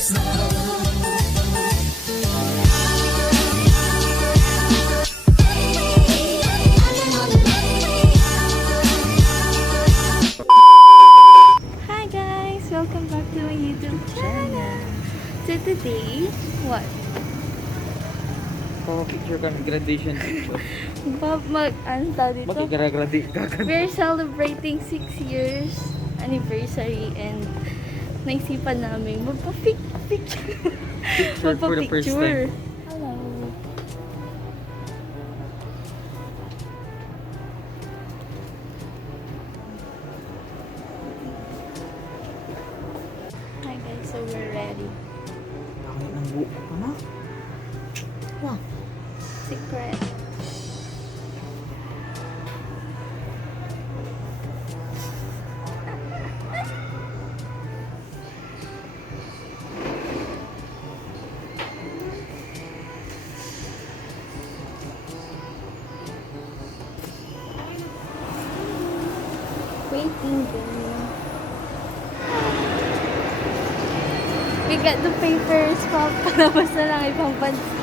Hi guys! Welcome back to my YouTube channel. So today, what? Picture ka ng graduation picture. Ano tawag dito? Mag-graduate ka. We're celebrating 6 years anniversary and naisipan namin magpa-picture. Picture for the first time. Hello. Hi guys, so we're ready. Bakit ang buo ka na? Wow. Secret. Waiting game. We got the papers. Palabas na lang ibang bansa.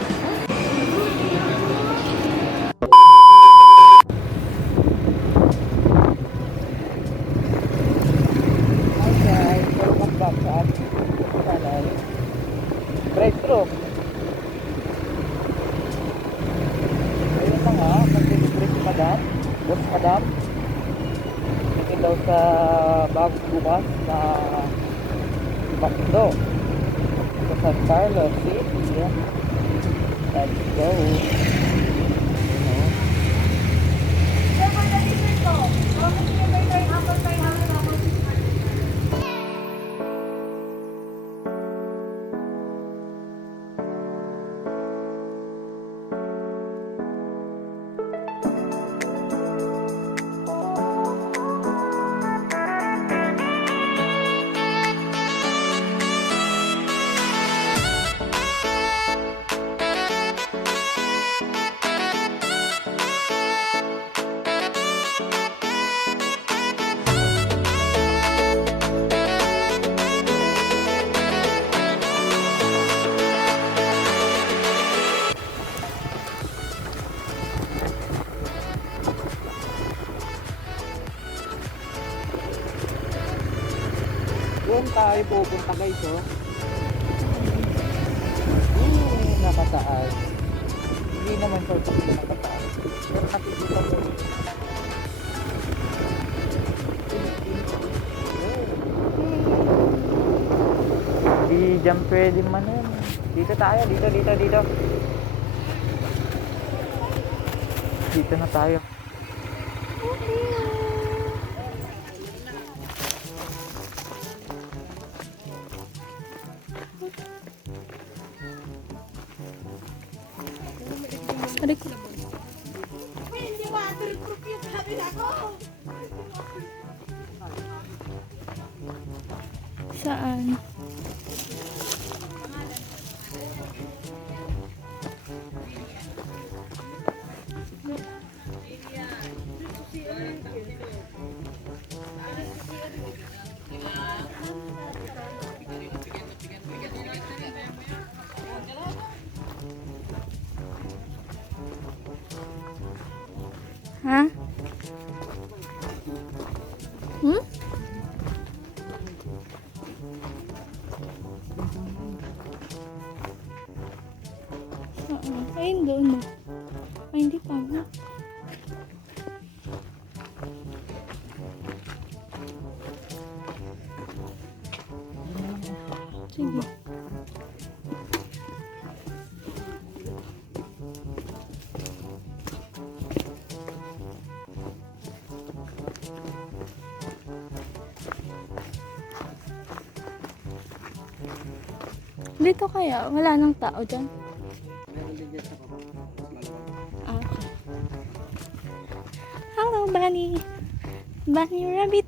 Hi guys, welcome back sa ating channel. Drive-thru. Ayun na nga, mag-celebrate si Madam. Boss Madam. Ito daw sa bagong bukas na Bakdo. Sa San Carlos City. Let's go. Doon tayo pupunta guys, oh. Nakataas. Hindi naman sure kung hindi nakataas. Pero nakikita mo yun. Hindi dyan pwede man yun. Dito tayo, dito. Dito na tayo. Aray ko. Saan? Ha? Hmm? Saan? Ayun doon mo. Ay, hindi tama. Sige. Dito kaya? Wala nang tao dyan? Ah, okay. Hello, Bunny. Bunny Rabbit.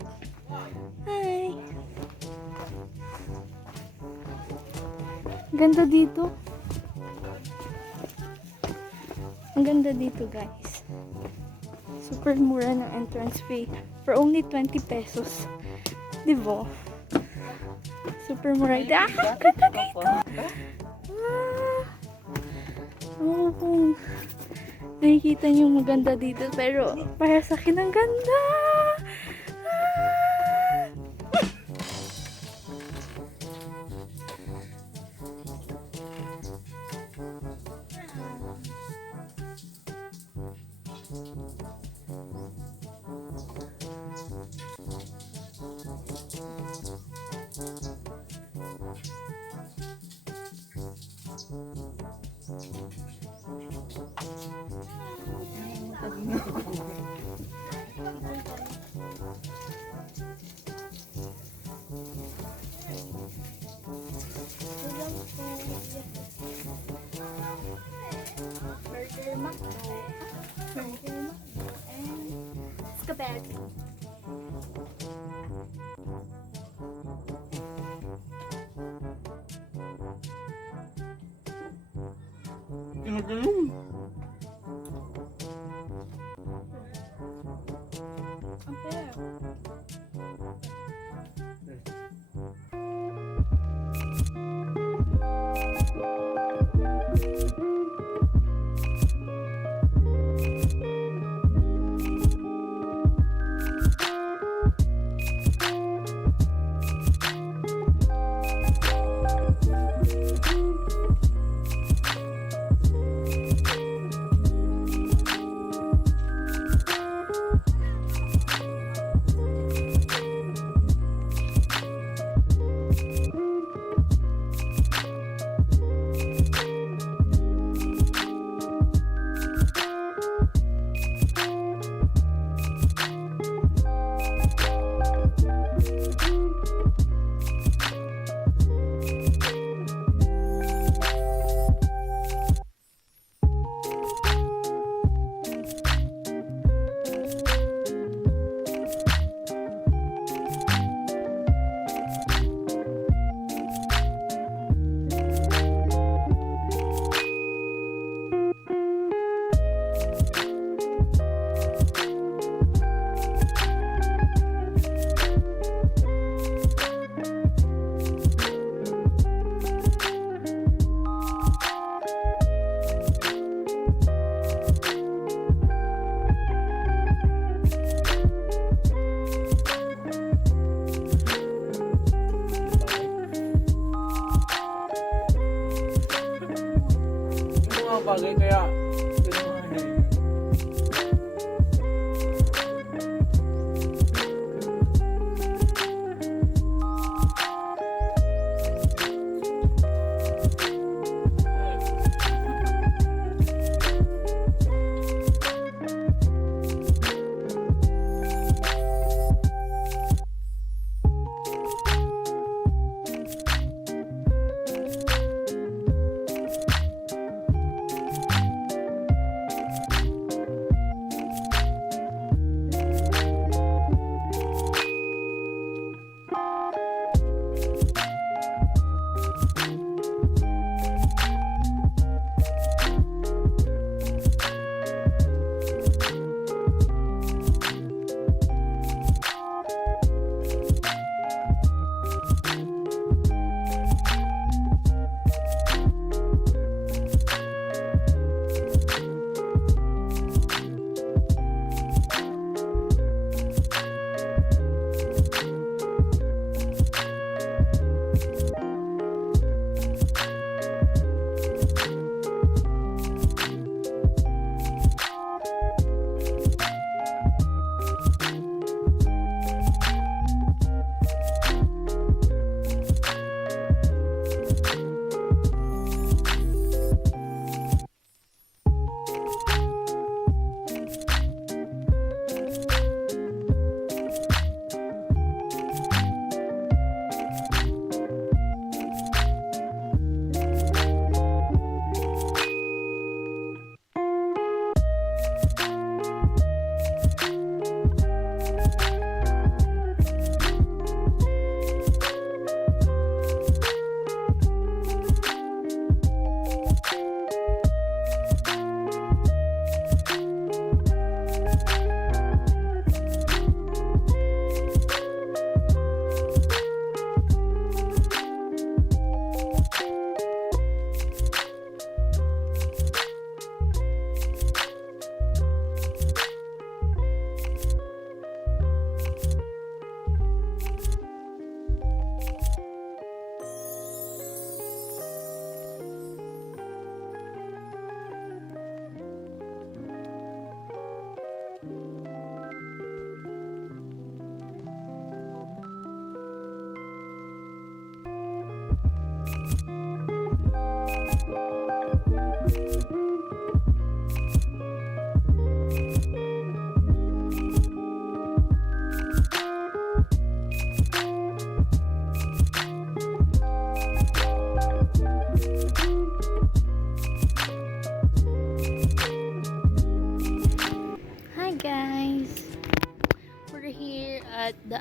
Hi. Ganda dito. Ang ganda dito, guys. Super mura ng entrance fee. For only 20 pesos. Diba? Super variety. Ah, ang ganda dito! Ah. Oo, kung nakikita niyo maganda dito. Pero para sa akin, ang ganda! Ah. Burger McDo. Burger McDo and spaghetti. Ginagaling. Ang pera. Bagay kaya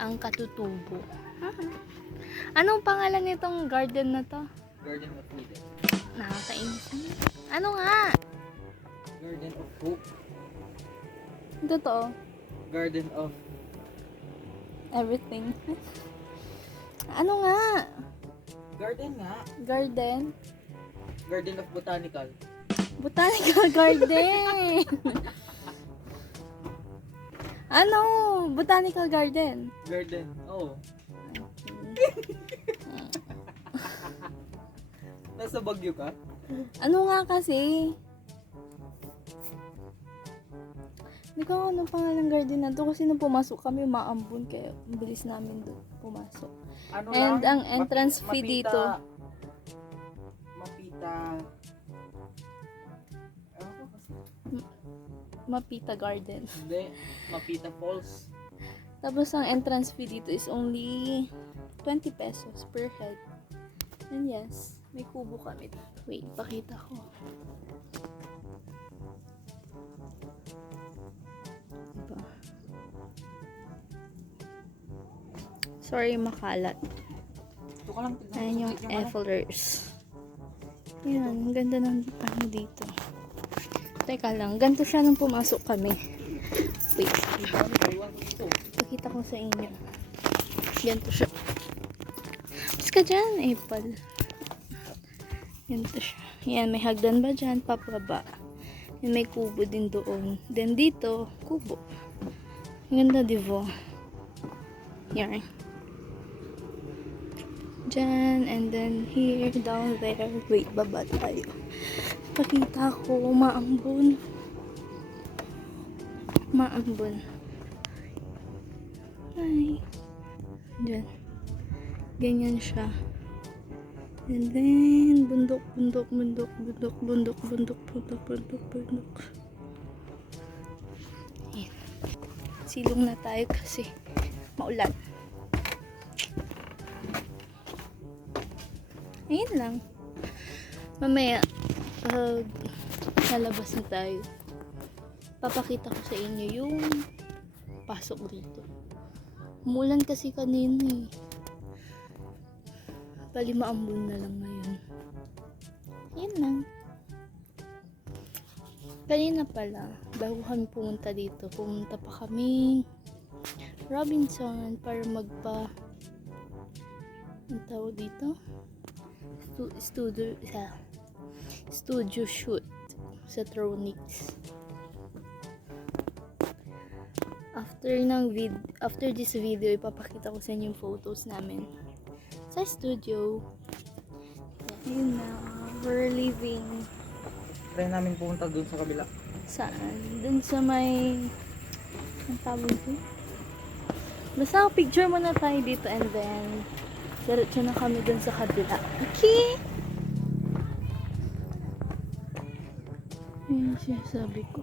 Daang Katutubo. Anong pangalan nitong garden na to? Garden of Eden. Nakakainis. Ano nga? Garden of Hope. Totoo. Garden of... Everything. Ano nga? Garden nga. Garden? Garden of Botanical. Botanical garden! Ano? Botanical garden? Garden. Oh. Nasa Baguio ka? Ano nga kasi? Hindi ko ano pangalan ng garden na to kasi nung pumasok kami maambon kaya ang bilis namin doon pumasok. Ano And lang? ang entrance fee dito, Mapita. Ewan ko kasi. Mapita Garden. Hindi. Mapita Falls. Tapos ang entrance fee dito is only 20 pesos per head. And yes, may kubo kami dito. Wait, pakita ko. Diba? Sorry, makalat. Ito ka lang. tignan mo, Ayan yung tignan mo lang. Effelers. Ayan, ang ganda ng ano dito. Teka lang, ganito siya nung pumasok kami. Wait, Iwan ko dito. pakita ko sa inyo. Ganito siya. Mas ka dyan, Apple. Ganito siya. Yan, may hagdan ba dyan? Papaba. Yan, may kubo din doon. Then dito, kubo. Ang ganda, divo. Yan. Dyan, and then here, down there. Wait, baba tayo. Pakita ko, maambon. Maambon. Hi. Dyan. Ganyan siya. And then, bundok, bundok, bundok, bundok, bundok, bundok, bundok, bundok, bundok. Ayan. Silong na tayo kasi maulan. Ayan lang. Mamaya, lalabas na tayo. Papakita ko sa inyo yung pasok dito. Umulan kasi kanina eh. Palimaambon na lang ngayon. Ayan lang. Kanina pala, bago kami pumunta dito, pumunta pa kami Robinson para ang tawag dito? Studio shoot sa Tronix. After this video, ipapakita ko sa inyo yung photos namin sa studio. Yun na, we're leaving. Try namin pumunta dun sa kabila. Saan? Dun sa may ang tawag ko? Basta picture muna tayo dito and then diretso na kami dun sa kabila. Okay? Yun siya sabi ko.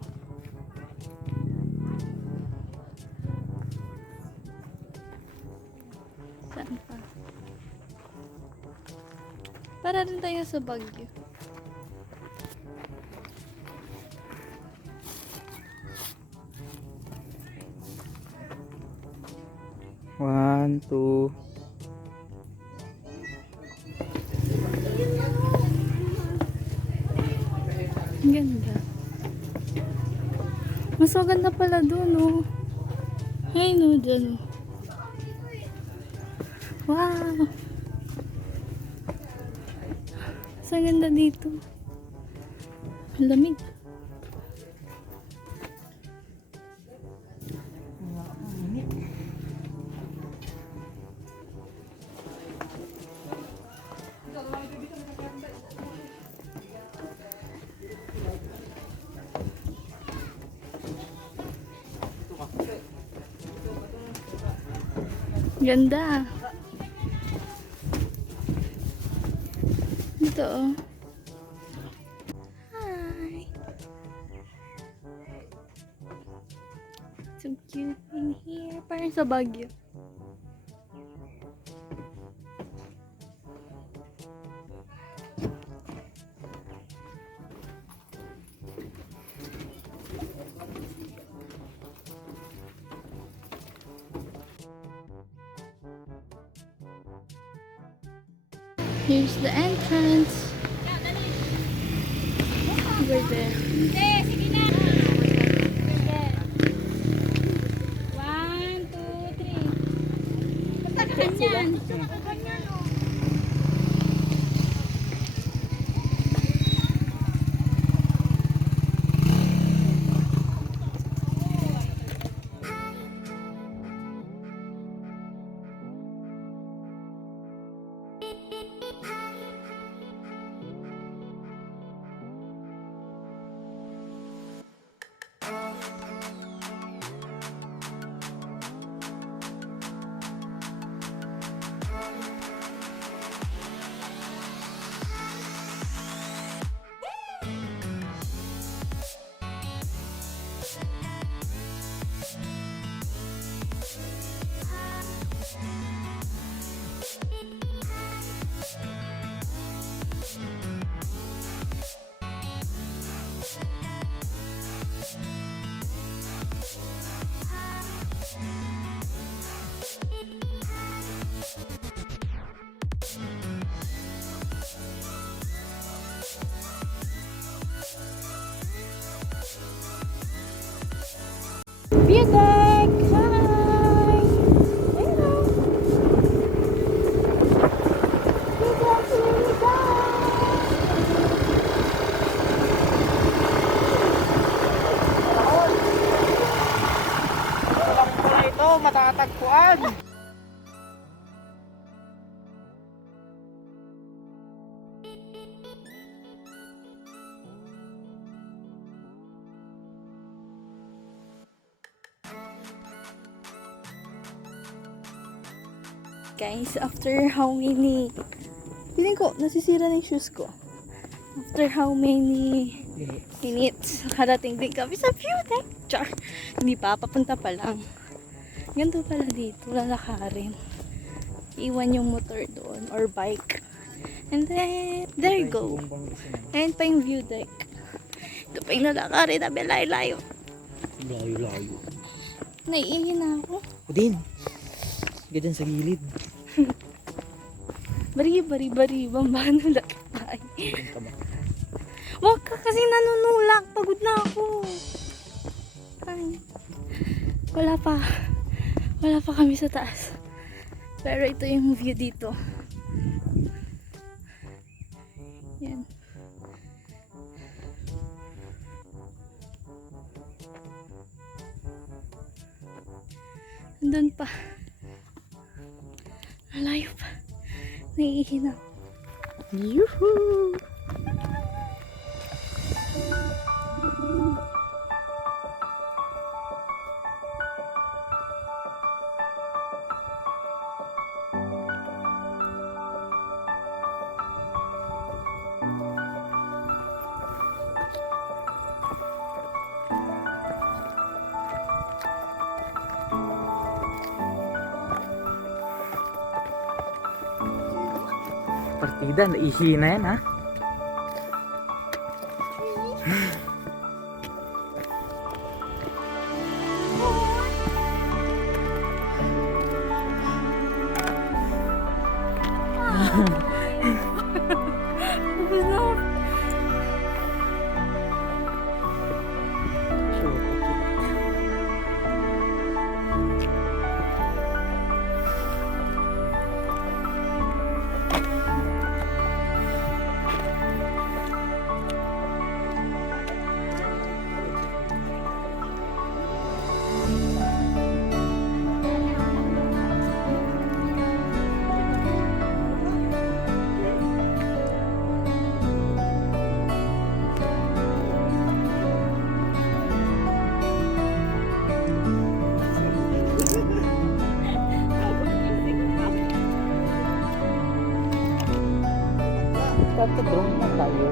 Saan pa? Para rin tayo sa Baguio. One, two. Ang ganda. Mas maganda pala doon, oh. Ay, no, dyan. Wow! Mas ganda dito. Ang lamig. Ganda. Ito, oh. Hi. So cute in here. Parang sa Baguio. Here's the entrance. Over there. Hindi, sige na. One, two, three. Basta kakanyan. Kakanyan, oh. View deck! Hi! Ayun o. View deck! View deck! Walang pala ito, matatagpuan. Guys, after how many... Feeling ko, nasisira na yung shoes ko. After how many minutes, nakarating din kami sa view deck. Char! Hindi pa, papunta pa lang. Ganito pala dito, lalakarin. Iwan yung motor doon, or bike. And then, there you go. Ayan pa yung view deck. Ito pa yung lalakarin namin, layo-layo. Layo-layo. Naiihi na ako. O din. Ganyan sa gilid. Bari, bambano lang tayo. Ganyan ka ba? Wag ka kasi nanunulak. Pagod na ako. Ay. Wala pa kami sa taas. Pero ito yung view dito. Yan. Andun pa. Malayo pa. Naiihi na ako. Yuhuu! Partida, naihi na yan ha. Tapos na. Tatadrone na tayo.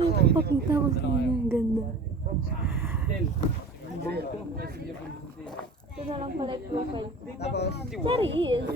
Kasi pakita ko sa inyo ang ganda. Ito na lang pala yung profile. There he is.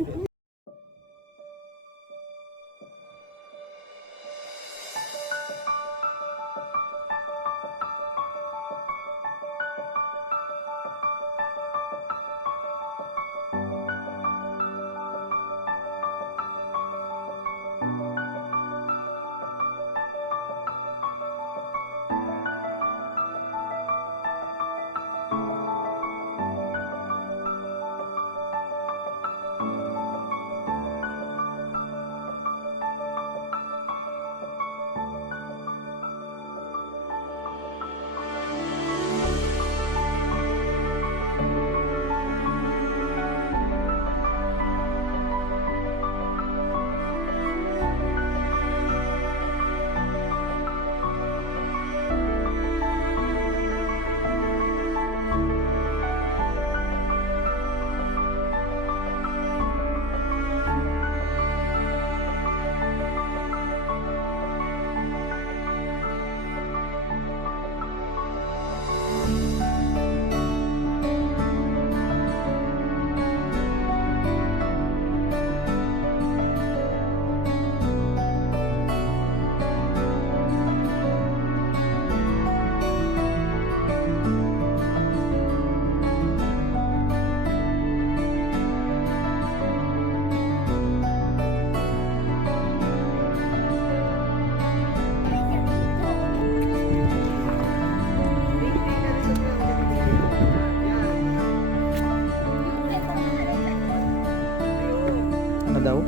Ano daw?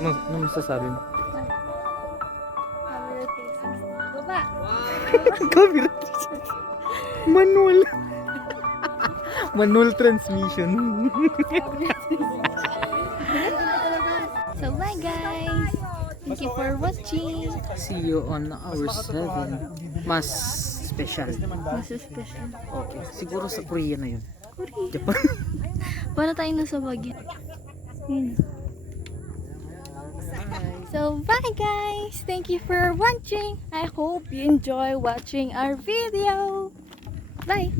Ano masasabi mo? Baba. Camera. Manual. Manual transmission. So bye guys. Thank you for watching. See you on our 7. Mas special. Mas special. Okay. Siguro sa Korea na yun. Korea. Japan. Para tayo nasa Baguio. Yun. So bye guys. Thank you for watching. I hope you enjoy watching our video. Bye.